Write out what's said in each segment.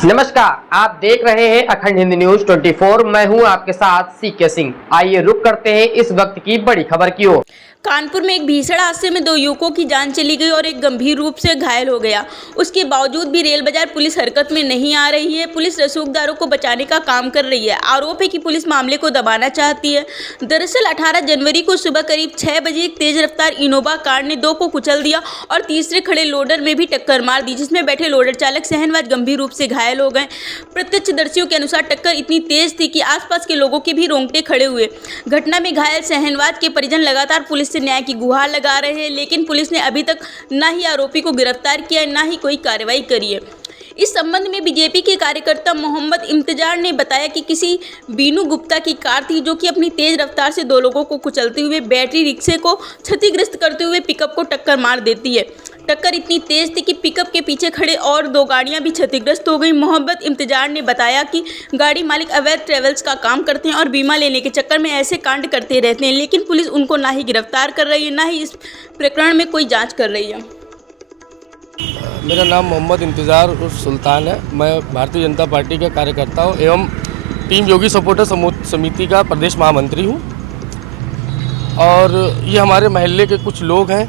नमस्कार, आप देख रहे हैं अखंड हिंदी न्यूज 24। मैं हूं आपके साथ सीके सिंह। आइए रुक करते हैं इस वक्त की बड़ी खबर की ओर। कानपुर में एक भीषण हादसे में 2 युवकों की जान चली गई और एक गंभीर रूप से घायल हो गया। उसके बावजूद भी रेल बाजार पुलिस हरकत में नहीं आ रही है। पुलिस रसूखदारों को बचाने का काम कर रही है। आरोप है कि पुलिस मामले को दबाना चाहती है। दरअसल 18 जनवरी को सुबह करीब 6 बजे एक तेज रफ्तार इनोवा कार ने 2 को कुचल दिया और तीसरे खड़े लोडर में भी टक्कर मार दी, जिसमें बैठे लोडर चालक शहनवाज गंभीर रूप से घायल हो गए। प्रत्यक्षदर्शियों के अनुसार टक्कर इतनी तेज थी कि आसपास के लोगों के भी रोंगटे खड़े हुए। घटना में घायल शहनवाज के परिजन लगातार पुलिस से न्याय की गुहार लगा रहे हैं, लेकिन पुलिस ने अभी तक न ही आरोपी को गिरफ्तार किया है, न ही कोई कार्रवाई करी है। इस संबंध में बीजेपी के कार्यकर्ता मोहम्मद इम्तिजार ने बताया कि किसी बीनू गुप्ता की कार थी, जो कि अपनी तेज रफ्तार से 2 लोगों को कुचलते हुए बैटरी रिक्शे को क्षतिग्रस्त करते हुए पिकअप को टक्कर मार देती है। टक्कर इतनी तेज थी कि पिकअप के पीछे खड़े और 2 गाड़ियां भी क्षतिग्रस्त हो गई। मोहम्मद इम्तिजार ने बताया कि गाड़ी मालिक अवैध ट्रेवल्स का काम करते हैं और बीमा लेने के चक्कर में ऐसे कांड करते रहते हैं, लेकिन पुलिस उनको ना ही गिरफ्तार कर रही है, ना ही इस प्रकरण में कोई जाँच कर रही है। मेरा नाम मोहम्मद इम्तिजार उर्फ सुल्तान है। मैं भारतीय जनता पार्टी का कार्यकर्ता हूँ एवं टीम योगी सपोर्टर समिति का प्रदेश महामंत्री हूँ। और ये हमारे महल्ले के कुछ लोग हैं।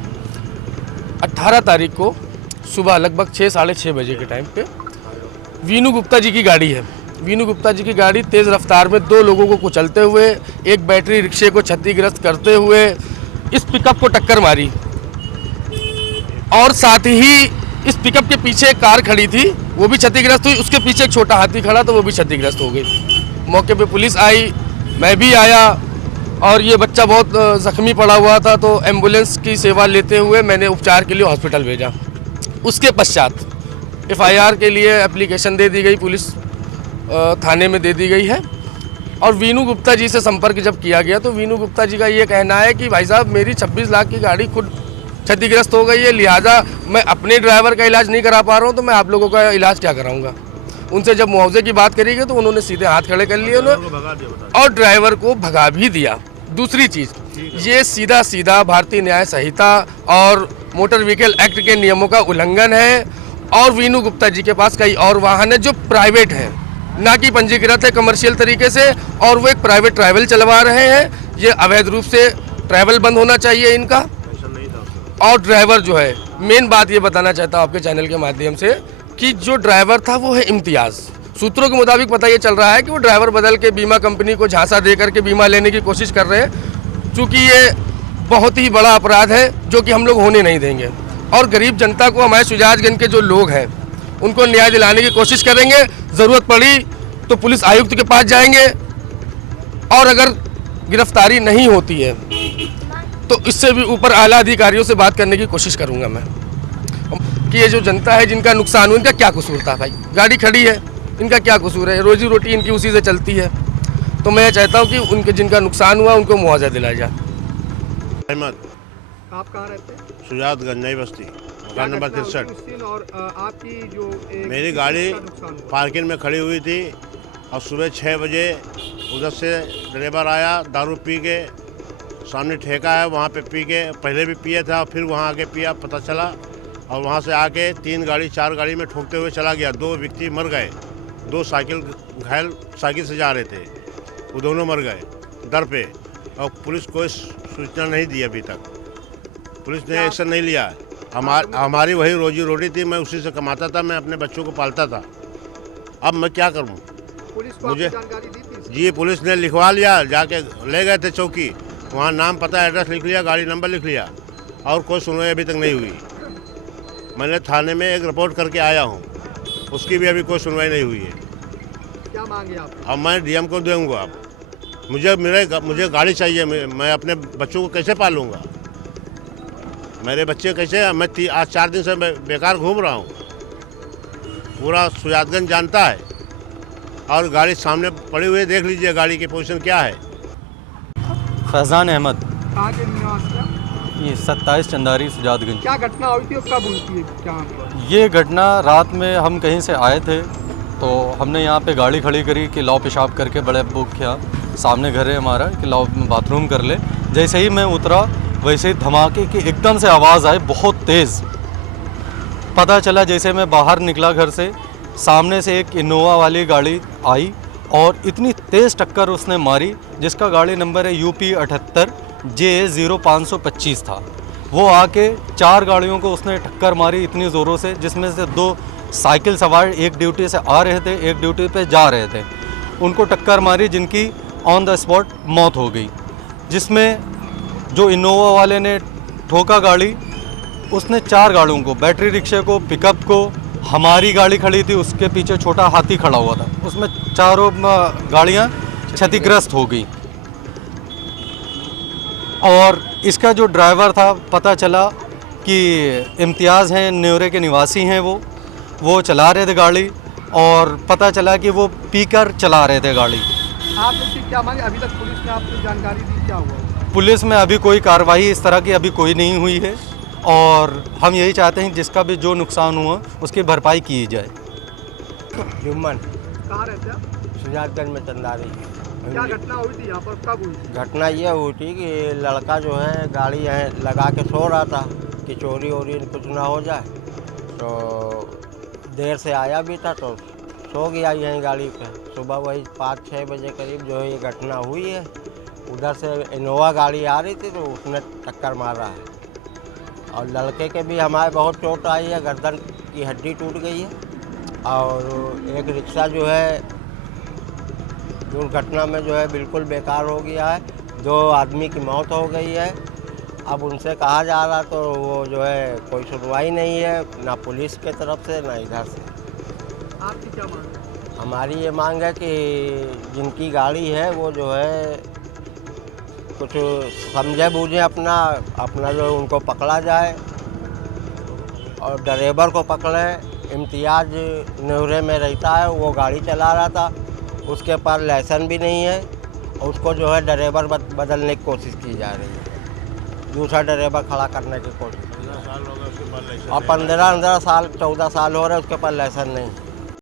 18 तारीख को सुबह लगभग 6 साढ़े 6 बजे के टाइम पे वीनू गुप्ता जी की गाड़ी है। वीनू गुप्ता जी की गाड़ी तेज़ रफ्तार में 2 लोगों को कुचलते हुए, एक बैटरी रिक्शे को क्षतिग्रस्त करते हुए इस पिकअप को टक्कर मारी। और साथ ही इस पिकअप के पीछे एक कार खड़ी थी, वो भी क्षतिग्रस्त हुई। उसके पीछे एक छोटा हाथी खड़ा तो वो भी क्षतिग्रस्त हो गई। मौके पे पुलिस आई, मैं भी आया और ये बच्चा बहुत ज़ख्मी पड़ा हुआ था, तो एम्बुलेंस की सेवा लेते हुए मैंने उपचार के लिए हॉस्पिटल भेजा। उसके पश्चात FIR के लिए एप्लीकेशन दे दी गई, पुलिस थाने में दे दी गई है। और वीनू गुप्ता जी से संपर्क जब किया गया तो वीनू गुप्ता जी का ये कहना है कि भाई साहब, मेरी 26 लाख की गाड़ी खुद क्षतिग्रस्त हो गई है, लिहाजा मैं अपने ड्राइवर का इलाज नहीं करा पा रहा हूँ, तो मैं आप लोगों का इलाज क्या कराऊंगा। उनसे जब मुआवजे की बात करी गई तो उन्होंने सीधे हाथ खड़े कर लिए और ड्राइवर को भगा भी दिया। दूसरी चीज़, ये सीधा भारतीय न्याय संहिता और मोटर व्हीकल एक्ट के नियमों का उल्लंघन है। और वीनू गुप्ता जी के पास कई और वाहन है जो प्राइवेट हैं, ना कि पंजीकृत है कमर्शियल तरीके से, और वो एक प्राइवेट ट्रैवल चलवा रहे हैं। ये अवैध रूप से ट्रैवल बंद होना चाहिए इनका। और ड्राइवर जो है, मेन बात ये बताना चाहता हूँ आपके चैनल के माध्यम से कि जो ड्राइवर था वो है इम्तियाज़। सूत्रों के मुताबिक पता ये चल रहा है कि वो ड्राइवर बदल के बीमा कंपनी को झांसा दे करके बीमा लेने की कोशिश कर रहे हैं, चूँकि ये बहुत ही बड़ा अपराध है जो कि हम लोग होने नहीं देंगे। और गरीब जनता को, हमारे शुजातगंज के जो लोग हैं, उनको न्याय दिलाने की कोशिश करेंगे। ज़रूरत पड़ी तो पुलिस आयुक्त के पास जाएंगे, और अगर गिरफ्तारी नहीं होती है तो इससे भी ऊपर आला अधिकारियों से बात करने की कोशिश करूंगा मैं कि ये जो जनता है जिनका नुकसान हुआ, इनका क्या कसूर था। भाई गाड़ी खड़ी है, इनका क्या कसूर है, रोजी रोटी इनकी उसी से चलती है। तो मैं चाहता हूँ कि उनके जिनका नुकसान हुआ उनको मुआवजा दिलाया जाए। अहमद, आप कहाँ रहते हैं? शुजातगंज नई बस्ती, मकान नंबर 63। और आपकी जो मेरी गाड़ी पार्किंग में खड़ी हुई थी और सुबह 6 बजे उधर से ड्राइवर आया, दारू पी के, सामने ठेका है वहाँ पे पी के, पहले भी पिया था, फिर वहाँ आके पिया, पता चला, और वहाँ से आके 3 गाड़ी 4 गाड़ी में ठोकते हुए चला गया। 2 व्यक्ति मर गए, 2 साइकिल घायल साइकिल से जा रहे थे, वो दोनों मर गए दर पे। और पुलिस कोई सूचना नहीं दी अभी तक, पुलिस ने एक्शन नहीं लिया। हमारी वही रोजी रोटी थी, मैं उसी से कमाता था, मैं अपने बच्चों को पालता था। अब मैं क्या करूँ? पुलिस को मुझे जानकारी दी थी? जी, पुलिस ने लिखवा लिया, जाके ले गए थे चौकी, वहाँ नाम पता एड्रेस लिख लिया, गाड़ी नंबर लिख लिया, और कोई सुनवाई अभी तक नहीं हुई। मैंने थाने में एक रिपोर्ट करके आया हूँ, उसकी भी अभी कोई सुनवाई नहीं हुई है। क्या मांगे आप? अब मैं DM को दूँगा। आप मुझे गाड़ी चाहिए। मैं अपने बच्चों को कैसे पालूँगा? मेरे बच्चे कैसे? मैं आज 4 दिन से बेकार घूम रहा हूँ, पूरा शुजातगंज जानता है। और गाड़ी सामने पड़ी हुई है, देख लीजिए गाड़ी की पोजीशन क्या है। फैज़ान अहमद, कहाँ के निवासी? ये 27 चंदारी शुजातगंज। क्या घटना हुई थी और कब हुई थी? क्या ये घटना रात में हम कहीं से आए थे, तो हमने यहाँ पे गाड़ी खड़ी करी कि लाओ पेशाब करके, बड़े अब्बू किया, सामने घर है हमारा, कि लाओ बाथरूम कर ले। जैसे ही मैं उतरा वैसे ही धमाके की एकदम से आवाज़ आई, बहुत तेज़। पता चला जैसे मैं बाहर निकला घर से सामने से एक इनोवा वाली गाड़ी आई और इतनी तेज़ टक्कर उसने मारी, जिसका गाड़ी नंबर है UP 78 JA0525 था। वो आके 4 गाड़ियों को उसने टक्कर मारी इतनी ज़ोरों से, जिसमें से 2 साइकिल सवार एक ड्यूटी से आ रहे थे, एक ड्यूटी पे जा रहे थे। उनको टक्कर मारी जिनकी ऑन द स्पॉट मौत हो गई। जिसमें जो इनोवा वाले ने ठोका गाड़ी, उसने 4 गाड़ियों को, बैटरी रिक्शे को, पिकअप को, हमारी गाड़ी खड़ी थी उसके पीछे छोटा हाथी खड़ा हुआ था, उसमें चारों गाड़ियां क्षतिग्रस्त हो गई। और इसका जो ड्राइवर था, पता चला कि इम्तियाज़ हैं, न्योरे के निवासी हैं। वो चला रहे थे गाड़ी और पता चला कि वो पीकर चला रहे थे गाड़ी। आप लोग की क्या मांगे? अभी तक पुलिस ने आपको जानकारी दी, क्या हुआ? पुलिस में अभी कोई कार्रवाई इस तरह की अभी कोई नहीं हुई है और हम यही चाहते हैं जिसका भी जो नुकसान हुआ उसकी भरपाई की जाए। जुम्मन कहाँ रहते हैं? सुजातगंज में चंदारी। क्या घटना हुई थी यहाँ पर, कब हुई थी? घटना ये हुई थी कि लड़का जो है गाड़ी यहाँ लगा के सो रहा था कि चोरी वोरी कुछ ना हो जाए, तो देर से आया भी था तो सो गया यहीं गाड़ी पे। सुबह वही 5-6 बजे करीब जो है ये घटना हुई है। उधर से इनोवा गाड़ी आ रही थी तो उसने टक्कर मारा है और लड़के के भी हमारे बहुत चोट आई है, गर्दन की हड्डी टूट गई है। और एक रिक्शा जो है दुर्घटना में जो है बिल्कुल बेकार हो गया है। 2 आदमी की मौत हो गई है। अब उनसे कहा जा रहा तो वो जो है कोई सुनवाई नहीं है, ना पुलिस के तरफ से ना इधर से। आपकी क्या मांग है? हमारी ये मांग है कि जिनकी गाड़ी है वो जो है कुछ समझे बूझे अपना जो उनको पकड़ा जाए और ड्राइवर को पकड़े। इम्तियाज़ न्योरे में रहता है, वो गाड़ी चला रहा था, उसके पास लाइसेंस भी नहीं है और उसको जो है ड्राइवर बदलने की कोशिश की जा रही है, दूसरा ड्राइवर खड़ा करने की कोशिश। 15 साल हो गए उसके पास लाइसेंस, और 15 साल 14 साल हो रहे उसके पास लाइसेंस नहीं।